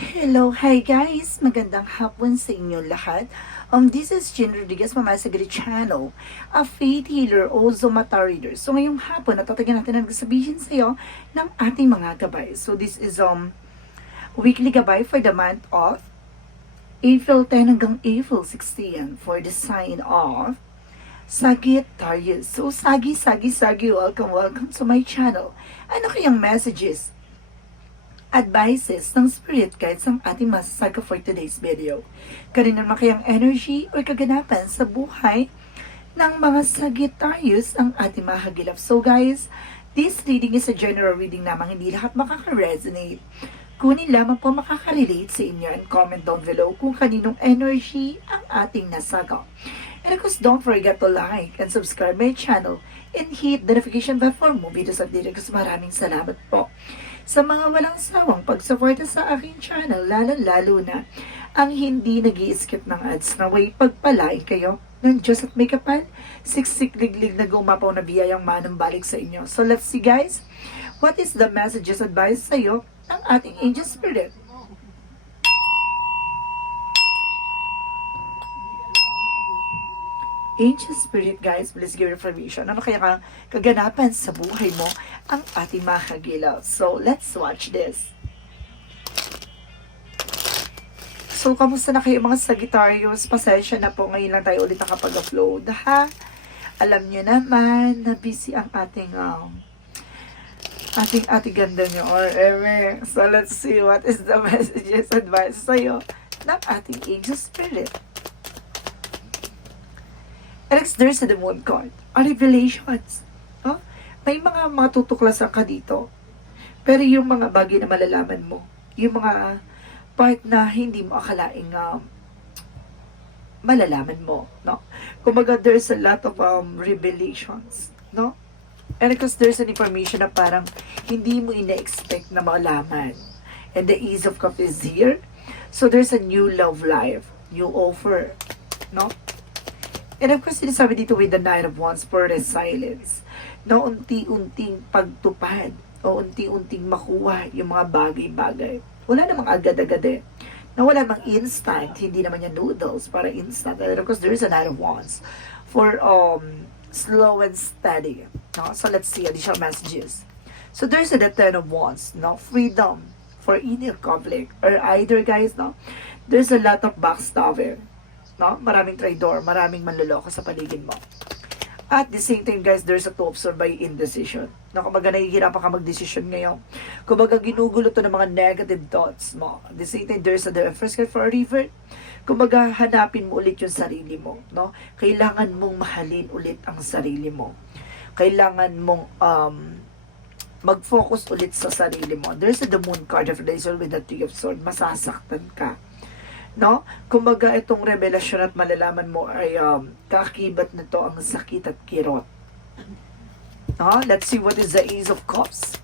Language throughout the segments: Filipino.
Hello, hi guys! Magandang hapon sa inyo lahat. This is Jen Rodriguez, Mama Sagri Channel, a faith healer o Zomata reader. So ngayong hapon, natatagyan natin ang sabihin sa iyo ng ating mga gabay. So this is weekly gabay for the month of April 10 hanggang April 16 for the sign of Sagittarius. So Sagi, welcome to my channel. Ano kayang messages, advices ng spirit guides ang ating masasaga for today's video? Kanina naman kayang energy o kaganapan sa buhay ng mga Sagittarius ang ating mahagilap. So guys, this reading is a general reading lamang, hindi lahat makaka-resonate. Kunin lamang po makaka-relate sa inyo, and comment down below kung kaninong energy ang ating nasaga. And of course, don't forget to like and subscribe my channel and hit the notification bell for more videos updated. Kasi maraming salamat po sa mga walang sawang pagsuporta sa aking channel, lalo na ang hindi nag-i-skip ng ads. Naway pagpalain kayo ng Diyos at may kapal, siksik liglig na gumapaw na biyayang manambalik sa inyo. So let's see guys, what is the messages advice sa iyo ng ating angel spirit? Angel Spirit guys, please give information. Ano kaya kaganapan sa buhay mo ang ating mahagilap? So, let's watch this. So, kamusta na kayo mga Sagittarius? Pasensya na po, ngayon lang tayo ulit nakapag-upload, ha? Alam nyo naman na busy ang ating ganda nyo or ever. So, let's see what is the messages advice sa'yo ng ating Angel Spirit. Alex, there's the moon card. A revelations. Oh? May mga matutuklasan ka dito. Pero yung mga bagay na malalaman mo, yung mga part na hindi mo akalaing malalaman mo, no? Kumbaga, there's a lot of revelations, no? And because there's an information na parang hindi mo ina-expect na malaman. And the Ace of Cups is here. So there's a new love life, new offer, no? And of course, sinasabi dito with the Knight of Wands for resilience. Na unti-unting pagtupad o unti-unting makuha yung mga bagay-bagay. Wala namang agad-agad eh. Na wala namang instant. Hindi naman yung noodles para instant. And of course, there is a Knight of Wands for slow and steady. No? So let's see additional messages. So there's the Ten of Wands. No? Freedom for inner conflict. Or either guys, no? There's a lot of backstabber. No? Maraming traidor, maraming manloloko sa paligid mo. At the same time guys, there's a two of swords by indecision. No, kumbaga nahihirapan ka mag-decision ngayon. Kumbaga ginugulo to ng mga negative thoughts mo. At the same time, there's the first card for a river. Kumbaga hanapin mo ulit yung sarili mo. No? Kailangan mong mahalin ulit ang sarili mo. Kailangan mong mag-focus ulit sa sarili mo. There's the moon card of relation with the three of swords. Masasaktan ka. No? Kumbaga itong revelasyon at malalaman mo ay kakibat na to ang sakit at kirot. No? Let's see what is the Ace of Cups.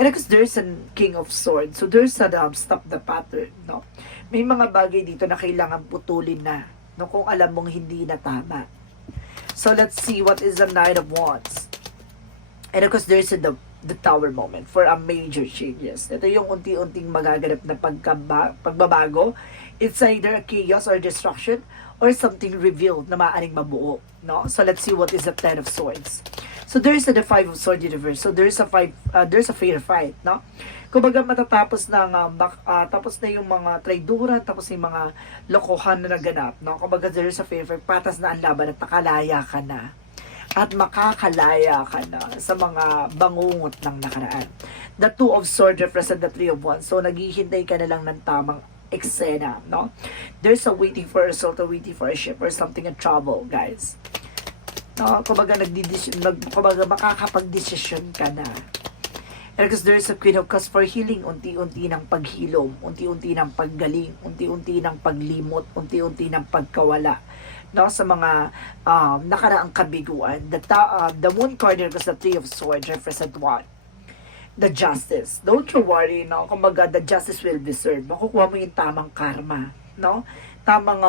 And because there's a King of Swords. So there's a stop the pattern. No? May mga bagay dito na kailangan putulin na. No? Kung alam mong hindi na tama. So let's see what is the Knight of Wands. And of course there's the Tower moment for a major changes. Ito yung unti-unting magaganap na pagbabago. It's either a chaos or destruction or something revealed na maaaring mabuo. No? So let's see what is the Ten of Swords. So there's the Five of Swords universe. So there's a fair fight. No? Kumbaga matatapos na tapos na yung mga traiduran, tapos na yung mga lokohan na naganap. No? Kumbaga there's a fair fight. Patas na ang laban at nakalaya ka na. At makakalaya ka na sa mga bangungot ng nakaraan. The Two of Swords represent the Three of Wands. So naghihintay ka na lang ng tamang eksena, no? There's a waiting for a result, or waiting for a ship, or something in trouble, guys. No? Kumbaga kumbaga makakapag-desisyon ka na. And because there's a Queen of Cups for healing, unti-unti ng paghilom, unti-unti ng paggaling, unti-unti ng paglimot, unti-unti ng pagkawala, no, sa mga nakaraang kabiguan. The Moon card because the Three of Swords represent what? The justice. Don't you worry, no? Kumbaga, the justice will be served. Makukuha mo yung tamang karma, no? Tamang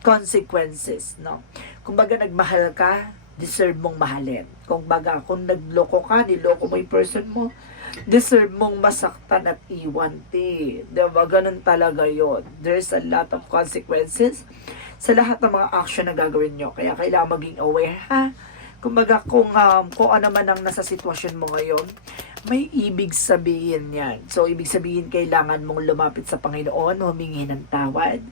consequences, no? Kumbaga, nagmahal ka, deserve mong mahalin. Kung baga, kung nagloko ka, niloko mo yung person mo, deserve mong masaktan at iwan, ti. Diba? Ganun talaga yon. There's a lot of consequences sa lahat ng mga action na gagawin nyo. Kaya kailangan maging aware, ha? Kumbaga, kung ano man ang nasa sitwasyon mo ngayon, may ibig sabihin yan. So, ibig sabihin, kailangan mong lumapit sa Panginoon, humingi ng tawad,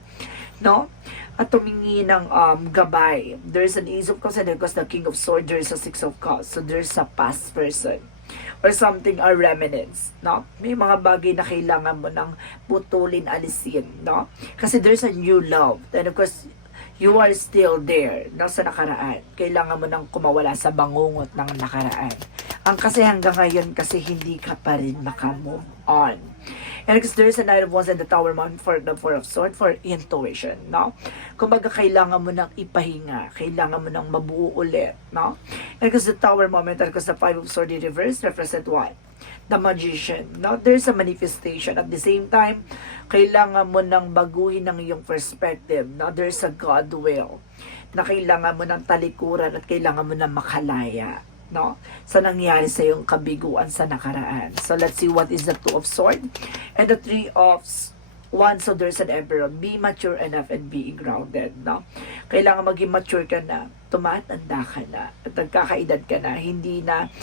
no? At humingi ng gabay. There's an Ace of Cups and because the King of Swords, there's a Six of Cups. So, there's a past person or something, or remnants, no? May mga bagay na kailangan mo ng putulin, alisin, no? Kasi there's a new love. And of course, you are still there, no, sa nakaraan. Kailangan mo nang kumawala sa bangungot ng nakaraan. Ang kasi hanggang ngayon, kasi hindi ka pa rin makamove on. And because there's a Knight of Wands and the Tower Mountain for the Four of Swords for intuition, no? Kumbaga, kailangan mo nang ipahinga, kailangan mo nang mabuo ulit, no? And because the Tower Moment and because the Five of Swords in reverse represent what? The Magician, no? There's a manifestation. At the same time, kailangan mo nang baguhin ang iyong perspective, no? There's a God will na kailangan mo nang talikuran at kailangan mo nang makalaya, no? Sa nangyari sa iyong kabiguan sa nakaraan. So let's see what is the Two of Swords and the Three of Wands. So there's an Emperor. Be mature enough and being grounded, no? Kailangan maging mature ka na, tumatanda ka na, at nagkakaedad ka na, hindi na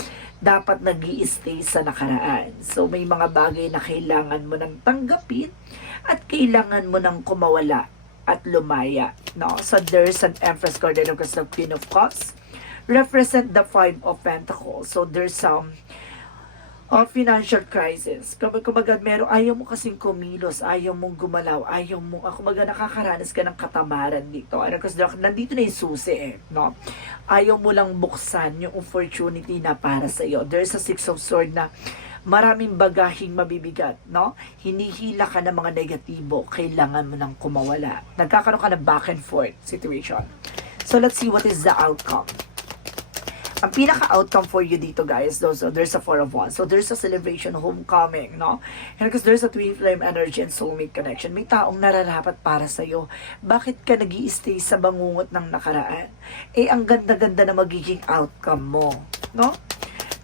dapat nag-i-stay sa nakaraan. So may mga bagay na kailangan mo nang tanggapin at kailangan mo nang kumawala at lumaya, no? So there's an Empress card and of course the Queen of Cups represent the Five of Pentacles. So there's some financial crisis. Kumbaga, ayaw mo kasing kumilos, ayaw mong gumalaw, ayaw mo, kumbaga nakakaranas ka ng katamaran dito. Ano, kasi nandito na yung susi, no? Ayaw mo lang buksan yung opportunity na para sa iyo. There's a Six of Swords na maraming bagahing mabibigat, no? Hinihila ka ng mga negatibo, kailangan mo nang kumawala. Nagkakaroon ka ng back and forth situation. So let's see what is the outcome. Ang pinaka-outcome for you dito, guys, so there's a Four of Wands. So there's a celebration, homecoming, no? And because there's a twin flame energy and soulmate connection, may taong nararapat para sa'yo. Bakit ka nag-i-stay sa bangungot ng nakaraan? Eh, ang ganda-ganda na magiging outcome mo, no?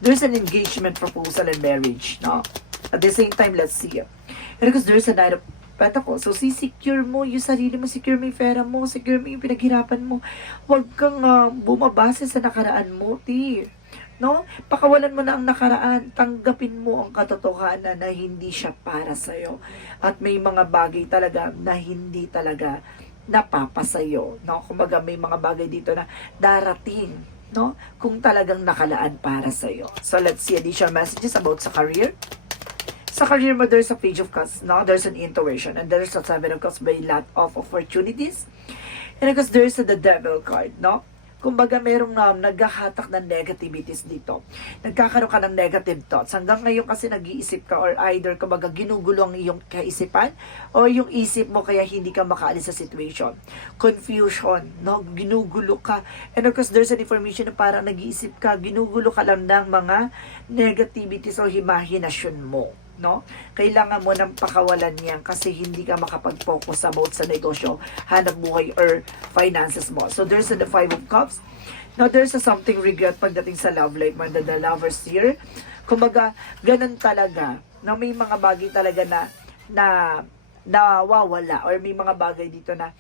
There's an engagement, proposal, and marriage, no? At the same time, let's see. And because there's a Knight of Pentacles. So, secure mo yung sarili mo, secure mo yung pera mo, secure mo yung pinaghirapan mo. Huwag kang bumabase sa nakaraan mo, ti. No? Pakawalan mo na ang nakaraan. Tanggapin mo ang katotohanan na hindi siya para sa'yo. At may mga bagay talaga na hindi talaga napapasayo. No? Kumbaga, may mga bagay dito na darating, no? Kung talagang nakalaan para sa'yo. So, let's see additional messages about sa career. Sa career mo, there's a Page of Cups, no? There's an intuition, and there's a Seven of Cups by lot of opportunities. And because there's the Devil card, no? Kumbaga, merong naghahatak ng negativities dito. Nagkakaroon ka ng negative thoughts. Hanggang ngayon kasi nag-iisip ka or either kumbaga ginugulo ang iyong kaisipan o yung isip mo kaya hindi ka makaalis sa situation. Confusion, no? Ginugulo ka. And of course, there's an information na parang nag-iisip ka, ginugulo ka lang ng mga negativities o imahinasyon mo, no? Kailangan mo nang pakawalan yan kasi hindi ka makapag-focus about sa negosyo, hanap buhay, or finances mo. So, there's the Five of Cups. Now, there's something regret pagdating sa love life mo, the Lovers here. Kumbaga, ganun talaga, na may mga bagay talaga na nawawala, or may mga bagay dito na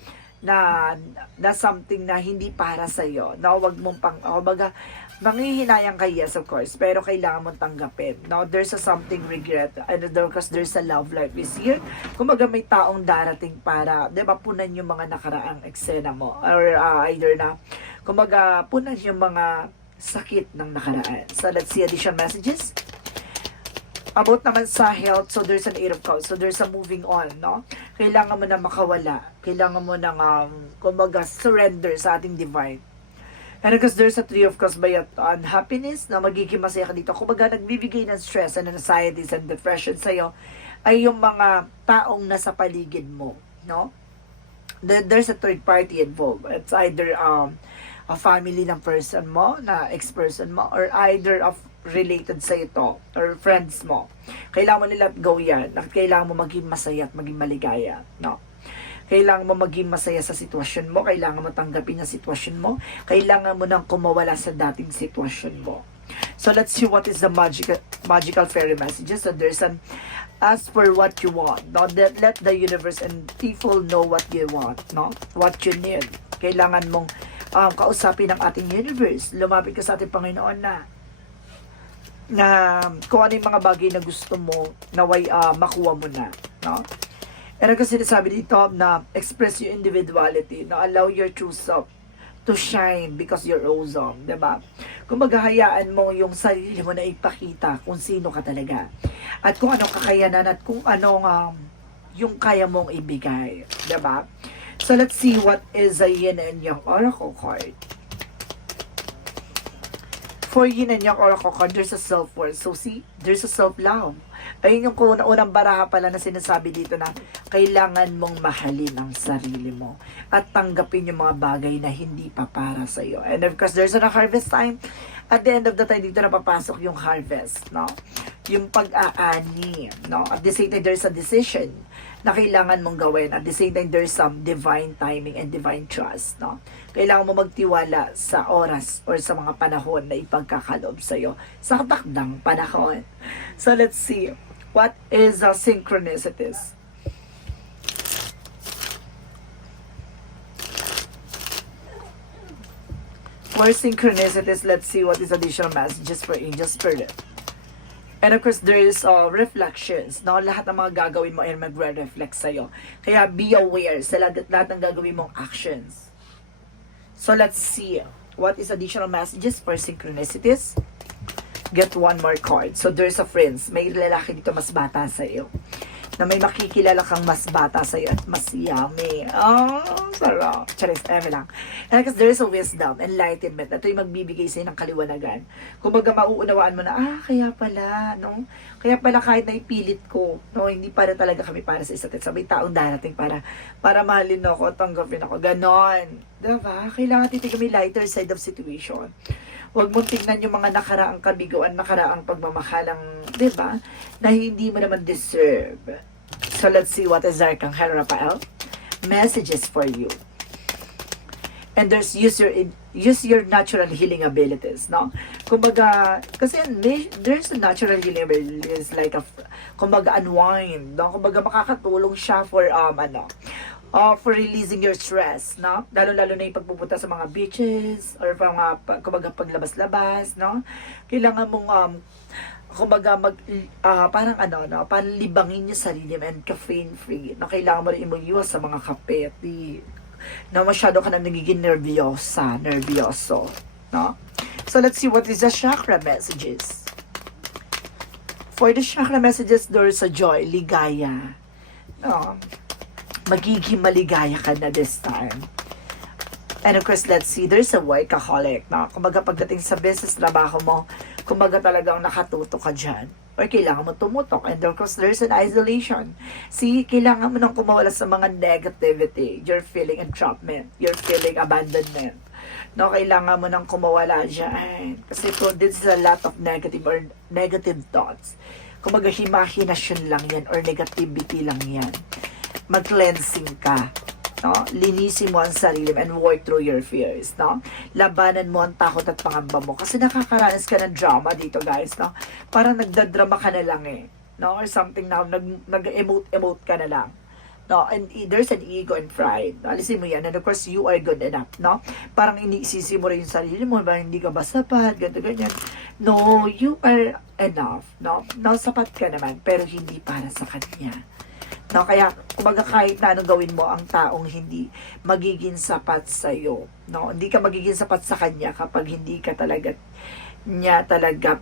something na hindi para sa iyo. No, wag mong kumbaga, manghihinayang ka, yes, of course, pero kailangan mong tanggapin. Now, there's a something regret, and because there's a love life is here. Kumaga, may taong darating para, di ba, punan yung mga nakaraang eksena mo, or either na, kumaga, punan yung mga sakit ng nakaraan. So, let's see additional messages. About naman sa health, so there's an Eight of Cups, so there's a moving on, no? Kailangan mo na makawala, kailangan mo na, kumaga, surrender sa ating divine. And because there's a Three of Cups by unhappiness, na magiging masaya ka dito. Kumbaga, nagbibigay ng stress and anxieties and depression sa'yo ay yung mga taong nasa paligid mo, no? There's a third party involved. It's either a family ng person mo, na ex-person mo, or either of related sa ito, or friends mo. Kailangan mo nila go yan. Kailangan mo maging masaya at maging maligaya, no? Kailangan mo maging masaya sa sitwasyon mo. Kailangan mo tanggapin ang sitwasyon mo. Kailangan mo nang kumawala sa dating sitwasyon mo. So let's see what is the magical fairy messages. So there's an ask for what you want. No? Let the universe and people know what you want. No? What you need. Kailangan mong kausapin ng ating universe. Lumapit ka sa ating Panginoon na kung ano yung mga bagay na gusto mo naway makuha mo na, no? And kasi sinasabi dito na express your individuality, no? Allow your true self to shine because you're awesome, diba? Kung maghahayaan mo yung sarili mo na ipakita kung sino ka talaga at kung anong kakayanan at kung anong yung kaya mong ibigay, diba? So let's see what is a yin and yang oracle card. For yin and yang oracle card, there's a self-worth. So see, there's a self-love. Ayun yung unang baraha pala na sinasabi dito na kailangan mong mahalin ang sarili mo at tanggapin yung mga bagay na hindi pa para sa iyo. And of course, there's a harvest time. At the end of the time, dito na papasok yung harvest, no? Yung pag-aani, no? At the same time, there's a decision na kailangan mong gawin. At the same time, there's some divine timing and divine trust, no? Kailangan mo magtiwala sa oras or sa mga panahon na ipagkakalob sa iyo sa takdang panahon. So let's see, what is the synchronicities? For synchronicities, let's see what is additional messages for angel spirit. And of course, there is reflections. No? Lahat ng mga gagawin mo ay magre-reflect sa'yo. Kaya be aware sa lahat ng gagawin mong actions. So let's see what is additional messages for synchronicities. Get one more card. So there's a friends. May lalaki dito mas bata sa iyo. Na may makikilala kang mas bata sa iyo at mas yummy. Oh, sarap. Charis, lang. And because there is a wisdom, enlightenment. Ito yung magbibigay sa'yo ng kaliwanagan. Kumbaga mauunawaan mo na, kaya pala, no? Kaya pala kahit na ipilit ko, no? Hindi para talaga kami para sa isa't isa. May taong darating para mahalin ako, tanggapin ako. Ganon. Diba? Kailangan titignan may lighter side of situation. Huwag mong tingnan yung mga nakaraang kabiguan, nakaraang pagmamahalang, diba? Na hindi mo naman deserve. So let's see what is Archangel Raphael messages for you. And there's use your natural healing abilities, no? Kumbaga, kasi there's a natural healing abilities like kumbaga unwind, no? Kumbaga makakatulong siya for for releasing your stress, no? Lalo-lalo na yung pagpupunta sa mga beaches or kumbaga paglabas-labas, no? Kailangan mong kumbaga parang libangin yung sarili mo and caffeine free. No? Kailangan mo rin iwas sa mga kape at na masyado ka na nagiging nervyoso, no? So let's see what is the chakra messages. For the chakra messages, there's a joy, ligaya, no? Magiging maligaya ka na this time. And of course, let's see, there's a workaholic, no? Kumbaga pagdating sa business, trabaho mo, kumbaga talagang nakatuto ka dyan. Or kailangan mo tumutok. And of course, there's an isolation. See, kailangan mo nang kumawala sa mga negativity. You're feeling entrapment. You're feeling abandonment. No, kailangan mo nang kumawala dyan. Kasi this is a lot of negative thoughts. Kumbaga, imagination lang yan or negativity lang yan. Mag-cleansing ka. No? Linisin mo ang sarili and work through your fears, no? Labanan mo ang takot at pangamba mo kasi nakakaranas ka ng drama dito, guys, no? Parang nagdadrama ka na lang no? Or something now, nag-emote ka na lang, no? And there's an ego and pride, no? Alisin mo yan, and of course, you are good enough, no? Parang iniisisi mo rin yung sarili mo, ba hindi ka ba sapat, ganyan. No, you are enough, no? No, sapat ka naman, pero hindi para sa kanya. No, kaya kumbaga kahit na anong gawin mo ang taong hindi magiging sapat sa iyo, no? Hindi ka magiging sapat sa kanya kapag hindi ka talaga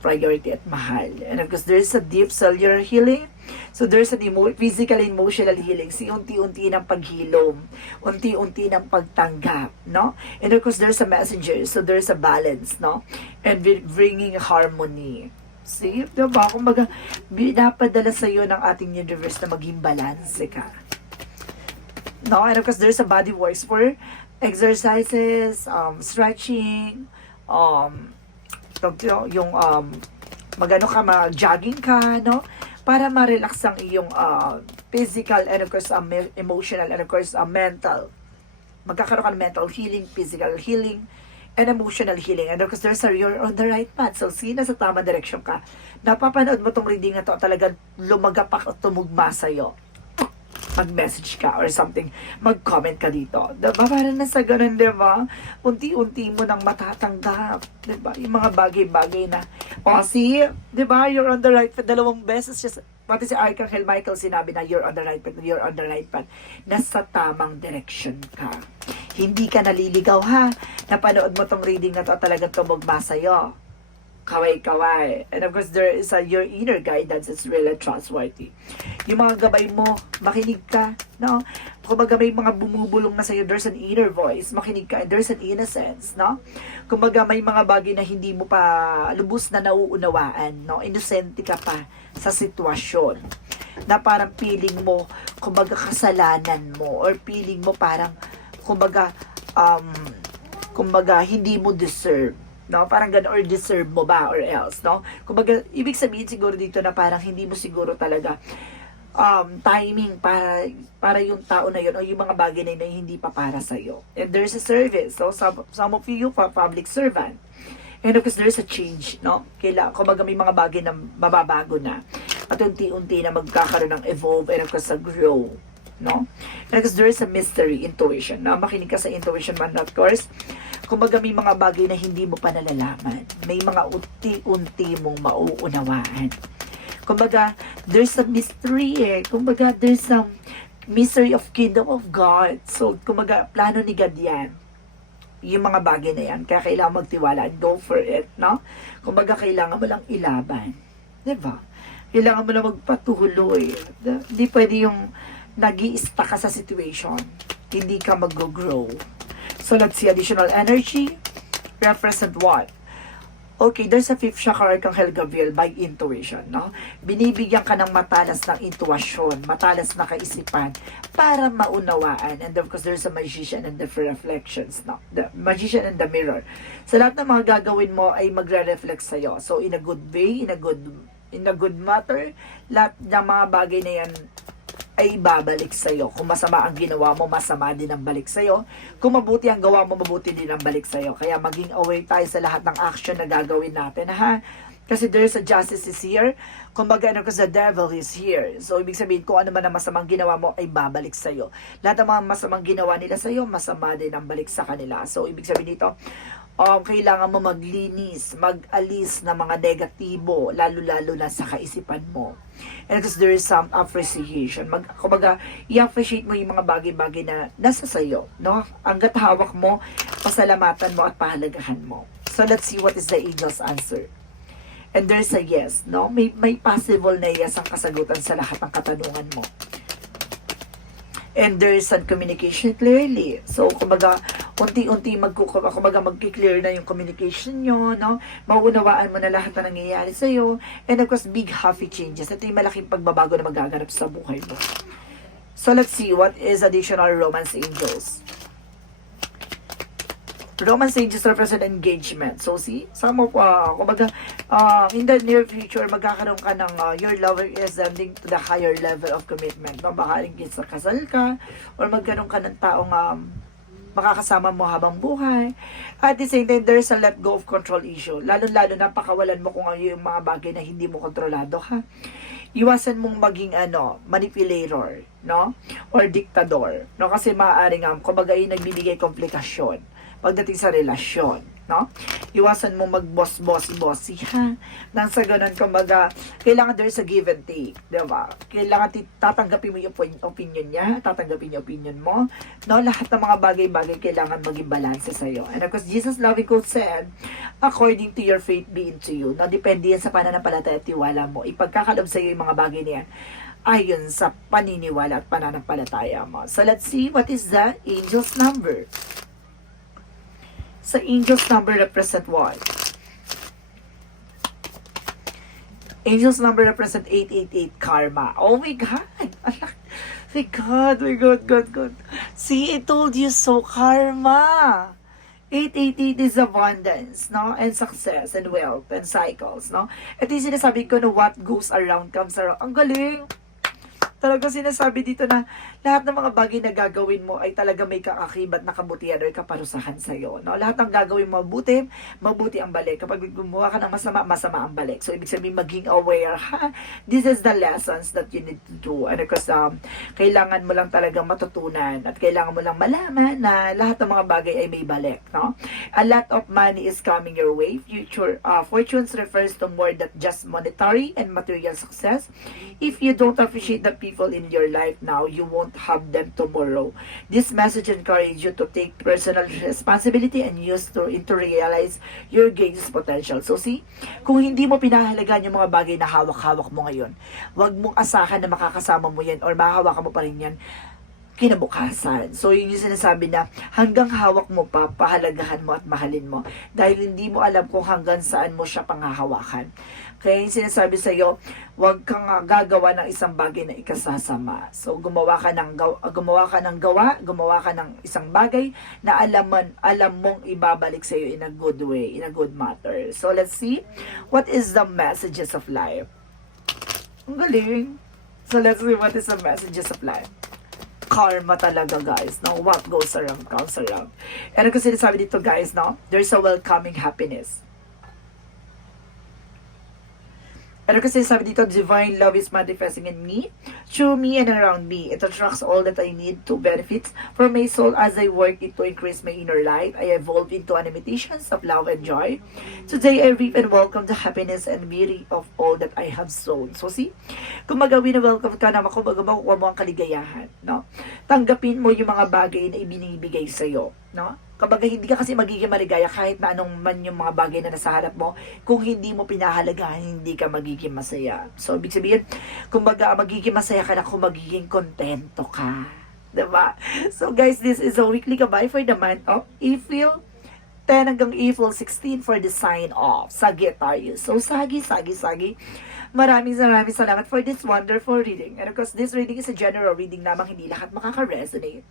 priority at mahal. And of course, there's a deep cellular healing. So there's a physical and emotional healing. Si unti-unti ng paghilom, unti-unti ng pagtanggap, no? And of course, there's a messenger. So there's a balance, no? And bringing harmony. See, diba? Kumbaga, pinapadala sa iyo ng ating universe na maging balance ka. No? And of course, there's a body works for exercises, stretching, mag-jogging ka, no? Para ma-relax ang iyong physical, and of course, emotional, and of course, mental. Magkakaroon ka ng mental healing, physical healing, and emotional healing. And of course, you're on the right path. So, sino sa tamang direksyon ka? Napapanood mo tong reading na to, talagang lumagapak at tumugma sa'yo. Mag-message ka or something, mag-comment ka dito. Diba? Parang nasa ganun, diba? Unti-unti mo nang matatanggap. Diba? Yung mga bagay-bagay na, see, diba? You're on the right path. Dalawang beses siya, pati si Archangel Michael sinabi na you're on the right path, you're on the right path. Nasa tamang direction ka. Hindi ka naliligaw, ha? Napanood mo tong reading na to, talagang tumugma sa'yo. Kaway-kaway. And of course, there is your inner guidance is really trustworthy. Yung mga gabay mo, makinig ka, no? Kumbaga may mga bumubulong na sa'yo, there's an inner voice, makinig ka, and there's an innocence, no? Kumbaga may mga bagay na hindi mo pa lubos na nauunawaan, no? Inosente ka pa sa sitwasyon na parang feeling mo, kumbaga kasalanan mo, or feeling mo parang, kumbaga hindi mo deserve. No, parang gano'n, or deserve mo ba, or else, no? Kumbaga, ibig sabihin siguro dito na parang hindi mo siguro talaga timing para yung tao na yun, o yung mga bagay na yun na hindi pa para sa'yo. And there's a service. So, some of you, public servant. And of course, there's a change, no? Kumbaga may mga bagay na mababago na. At unti-unti na magkakaroon ng evolve, and of course, grow. No? Because there is a mystery, intuition. Na makinig ka sa intuition man, of course. Kumbaga may mga bagay na hindi mo pa nalalaman. May mga unti-unti mong mauunawaan. Kumbaga, there's a mystery eh. Kumbaga, there's some mystery of kingdom of God. So, kumbaga, plano ni God yan. Yung mga bagay na yan. Kaya kailangan magtiwala and go for it, no? Kumbaga, kailangan mo lang ilaban. Diba? Kailangan mo lang magpatuloy. Hindi pwede yung nag-i-stuck ka sa situation. Hindi ka mag-grow. So, let's see additional energy. Represent what? Okay, there's a fifth chakra, Archangel Gabriel, by intuition, no? Binibigyan ka ng matalas ng intuasyon, matalas na kaisipan, para maunawaan. And of course, there's a magician and the reflections, no? The magician and the mirror. So, lahat ng mga gagawin mo ay magre-reflect sa'yo. So, in a good way, in a good matter, lahat ng mga bagay na yan ay babalik sa'yo. Kung masama ang ginawa mo, masama din ang balik sa'yo. Kung mabuti ang gawa mo, mabuti din ang balik sa'yo. Kaya maging aware tayo sa lahat ng action na gagawin natin, ha? Kasi there's a justice is here. Kumbaga, because the devil is here. So, ibig sabihin, kung ano man ang masamang ginawa mo, ay babalik sa'yo. Lahat ng mga masamang ginawa nila sa'yo, masama din ang balik sa kanila. So, ibig sabihin dito, kailangan mo maglinis, mag-alis ng mga negatibo, lalo-lalo na sa kaisipan mo. And because there is some appreciation. Kumbaga, i-appreciate mo yung mga bagay-bagay na nasa sayo, no? Hanggat hawak mo, pasalamatan mo at pahalagahan mo. So, let's see what is the angel's answer. And there's a yes, no? May possible na yes ang kasagutan sa lahat ng katanungan mo. And there is some communication clearly. So, kumbaga, unti-unti magki-clear na yung communication nyo, no? Mauunawaan mo na lahat na nangyayari sa'yo. And of course, big happy changes. Ito yung malaking pagbabago na magaganap sa buhay mo. So, let's see what is additional romance angels. Romance angels represent engagement. So, see, some of, kumbaga, in the near future, magkakaroon ka ng, your lover is ascending to the higher level of commitment. No? Baka rin sa kasal ka, or magkaroon ka ng taong, makakasama mo habang buhay. At the same time, there's a let go of control issue. Lalo-lalo na pakawalan mo kung ano yung mga bagay na hindi mo kontrolado, ha? Iwasan mong maging, manipulator, no? Or diktador, no? Kasi maaaring, kumbaga, nagbibigay komplikasyon pagdating sa relasyon, no? Iwasan mo mag-boss-boss-bossy, ha? Nang sa ganun, kumbaga, kailangan there's a give and take, diba? Kailangan tatanggapin mo yung opinion niya, tatanggapin yung opinion mo, no? Lahat ng mga bagay-bagay kailangan maging balance sa'yo. And of course, Jesus loving quote said, according to your faith be into you. No? Depende yan sa pananampalataya at tiwala mo. Ipagkakalob sa'yo yung mga bagay na yan ayon sa paniniwala at pananampalataya mo. So, let's see what is the angel's number. Sa angel's number represent what? Angel's number represent 888 karma. Oh my God! My God. See, I told you so, karma. 888 is abundance, no? And success, and wealth, and cycles, no? Ito yung sinasabi ko na what goes around comes around. Ang galing! Talagang sinasabi dito na lahat ng mga bagay na gagawin mo ay talaga may kaakibat na kabutihan or kaparusahan sa'yo. No? Lahat ng gagawin mo mabuti, mabuti ang balik. Kapag gumawa ka ng masama, masama ang balik. So, ibig sabihin, maging aware, ha? This is the lessons that you need to do. And because, kailangan mo lang talagang matutunan at kailangan mo lang malaman na lahat ng mga bagay ay may balik. No? A lot of money is coming your way. Fortunes refers to more than just monetary and material success. If you don't appreciate the people in your life now, you won't have them tomorrow. This message encourages you to take personal responsibility and use to realize your greatest potential. So see, kung hindi mo pinahalagaan yung mga bagay na hawak-hawak mo ngayon, wag mong asahan na makakasama mo yan or mahahawakan mo pa rin yan kinabukasan. So, yun yung sinasabi na hanggang hawak mo pa, pahalagahan mo at mahalin mo. Dahil hindi mo alam kung hanggang saan mo siya panghahawakan. Kaya yung sinasabi sa'yo, huwag kang gagawa ng isang bagay na ikasasama. So, gumawa ka ng isang bagay na alam mong ibabalik sa'yo in a good way, in a good matter. So, let's see, what is the messages of life? Ang galing. So, let's see what is the messages of life. Karma talaga, guys, no? What goes around comes around. And kasi sinasabi dito, guys, no? There's a welcoming happiness. And kasi sinasabi dito, divine love is manifesting in me, through me and around me. It attracts all that I need to benefit from my soul as I work it to increase my inner light. I evolve into an imitations of love and joy. Today, I reap and welcome the happiness and beauty of all that I have sown. So see, kung magawin na welcome ka na, makukuha mo ang kaligayahan, no? Tanggapin mo yung mga bagay na ibinibigay sa'yo, no? Kapag hindi ka kasi magiging maligaya kahit na anong man yung mga bagay na nasa harap mo, kung hindi mo pinahalagahan, hindi ka magiging masaya. So, ibig sabihin, kumbaga, magiging masaya ka na kung magiging kontento ka. Diba? So, guys, this is a weekly gabay for the month of April 10 hanggang April 16 for the sign of Sagittarius. So, Sagi. Maraming salamat for this wonderful reading. And of course, this reading is a general reading lamang, hindi lahat makaka-resonate.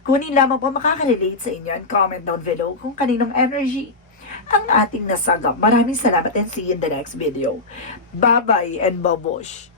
Kunin lamang po makaka-relate sa inyo and comment down below kung kaninong energy ang ating nasagap. Maraming salamat and see you in the next video. Bye-bye and babush!